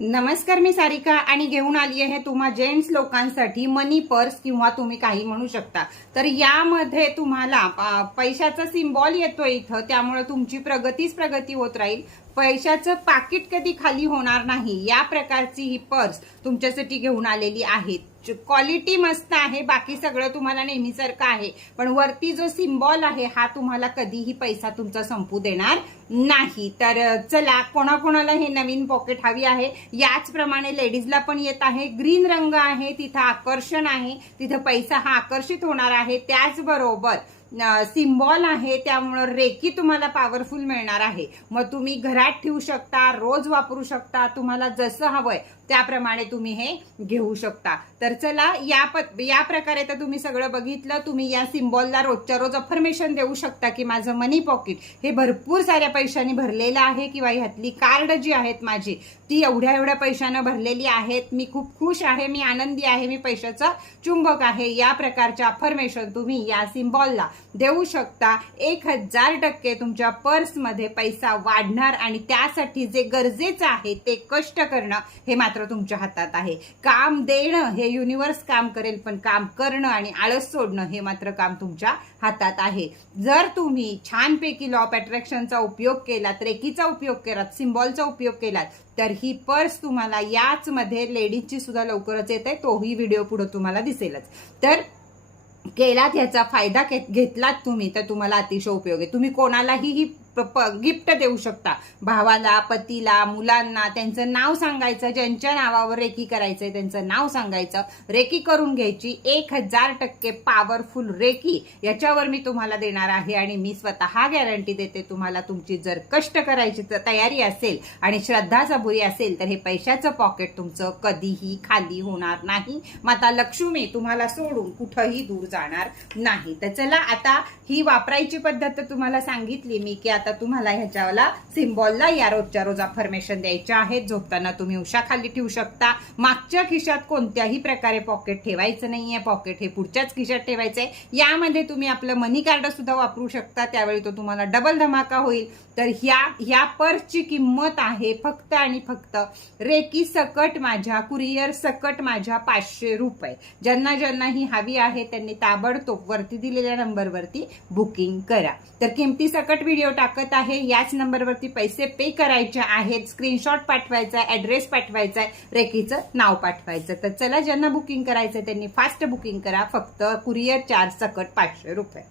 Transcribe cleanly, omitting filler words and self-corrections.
नमस्कार, मी सारिका आणि घेऊन आली आहे तुम्हा जेंट्स लोकांसाठी मनी पर्स किंवा तुम्ही काही म्हणू शकता। तर यामध्ये तुम्हाला पैशाचा सिम्बॉल येतो इथं, त्यामुळे तुमची प्रगती होत राहील। पैशाचं पाकिट कधी खाली होणार नाही, या प्रकारची ही पर्स तुमच्यासाठी घेऊन आलेली आहे। क्वालिटी मस्त आहे, बाकी सगळं तुम्हाला नेहमीसारखं आहे, पण वरती जो सिम्बॉल आहे हा तुम्हाला कधीही पैसा तुमचा संपू देणार नाही। तर चला, कोणाकोणाला हे नवीन पॉकेट हवी आहे, याचप्रमाणे लेडीजला पण येत आहे। ग्रीन रंग आहे, तिथं आकर्षण आहे, तिथं पैसा हा आकर्षित होणार आहे। त्याचबरोबर सिम्बॉल आहे, त्यामुळे रेकी तुम्हाला पॉवरफुल मिळणार आहे। मग तुम्ही घरात ठेवू शकता, रोज वापरू शकता, तुम्हाला जसं हवंय त्याप्रमाणे तुम्ही हे घेऊ शकता। तर चला, या प्रकारे तर तुम्ही सगळं बघितलं। तुम्ही या सिम्बॉलला रोजच्या रोज अफर्मेशन देऊ शकता की माझं मनी पॉकेट हे भरपूर साऱ्या पैशांनी भरलेलं आहे, किंवा ह्यातली कार्ड जी आहेत माझी ती एवढ्या पैशानं भरलेली आहेत। मी खूप खुश आहे, मी आनंदी आहे, मी पैशाचा चुंबक आहे। या प्रकारच्या अफर्मेशन तुम्ही या सिम्बॉलला देऊ शकता। 1000% तुमच्या पर्समध्ये पैसा वाढणार, आणि त्यासाठी जे गरजेचं आहे ते कष्ट करणं हे मात्र तुमच्या हातात आहे। काम देणं हे युनिवर्स काम करेल, पण काम करणं आणि आळस सोडणं हे मात्र काम तुमच्या हातात आहे। जर तुम्ही छानपैकी लॉ ऑफ अट्रॅक्शनचा उपयोग केलात, रेकीचा उपयोग केलात, सिम्बॉलचा उपयोग केलात, तर ही पर्स तुम्हाला याच मध्ये लेडीजची सुद्धा लवकरच येत आहे, तोही व्हिडिओ पुढे तुम्हाला दिसेलच। तर केलात, याचा फायदा घेतलात तुम्ही, तर तुम्हाला अतिशय उपयोग आहे। तुम्ही कोणालाही ही गिफ्ट देऊ शकता, भावाला, पतीला, मुलांना, त्यांचं नाव सांगायचं, ज्यांच्या नावावर रेकी करायचंय त्यांचं नाव सांगायचं, रेकी करून घ्यायची। 1000% पॉवरफुल रेकी याच्यावर मी तुम्हाला देणार आहे, आणि मी स्वतः गॅरंटी देते तुम्हाला। तुमची जर कष्ट करायची तयारी असेल आणि श्रद्धा सबुरी असेल, तर हे पैशाचं पॉकेट तुमचं कधीही खाली होणार नाही। माता लक्ष्मी तुम्हाला सोडून कुठंही दूर जाणार नाही। तर चला, आता ही वापरायची पद्धत तुम्हाला सांगितली मी, की आता तुम्हाला ह्याच्यावाला सिम्बॉलला या रोजच्या रोज अफर्मेशन द्यायच्या आहेत। झोपताना तुम्ही उशाखाली ठेवू शकता। मागच्या खिशात कोणत्याही प्रकारे पॉकेट ठेवायचं नाहीये, पॉकेट हे पुढच्याच खिशात ठेवायचंय। यामध्ये तुम्ही आपलं मनी कार्ड सुद्धा वापरू शकता, त्यावेळी तो तुम्हाला डबल धमाका होईल। तर ह्या पर्सची किंमत आहे फक्त आणि फक्त रेकी सकट माझ्या, कुरिअर सकट माझ्या 500 रुपये। ज्यांना ही हवी आहे त्यांनी ताबडतोब वरती दिलेल्या नंबरवरती बुकिंग करा। तर किमती सकट व्हिडिओ टाकत आहे, याच नंबरवरती पैसे पे करायचे आहेत, स्क्रीनशॉट पाठवायचा, ऍड्रेस पाठवायचा, रेकीचं नाव पाठवायचं। तर चला, ज्यांना बुकिंग करायचं त्यांनी फास्ट बुकिंग करा, फक्त कुरिअर चार्ज सकट 500 रुपये।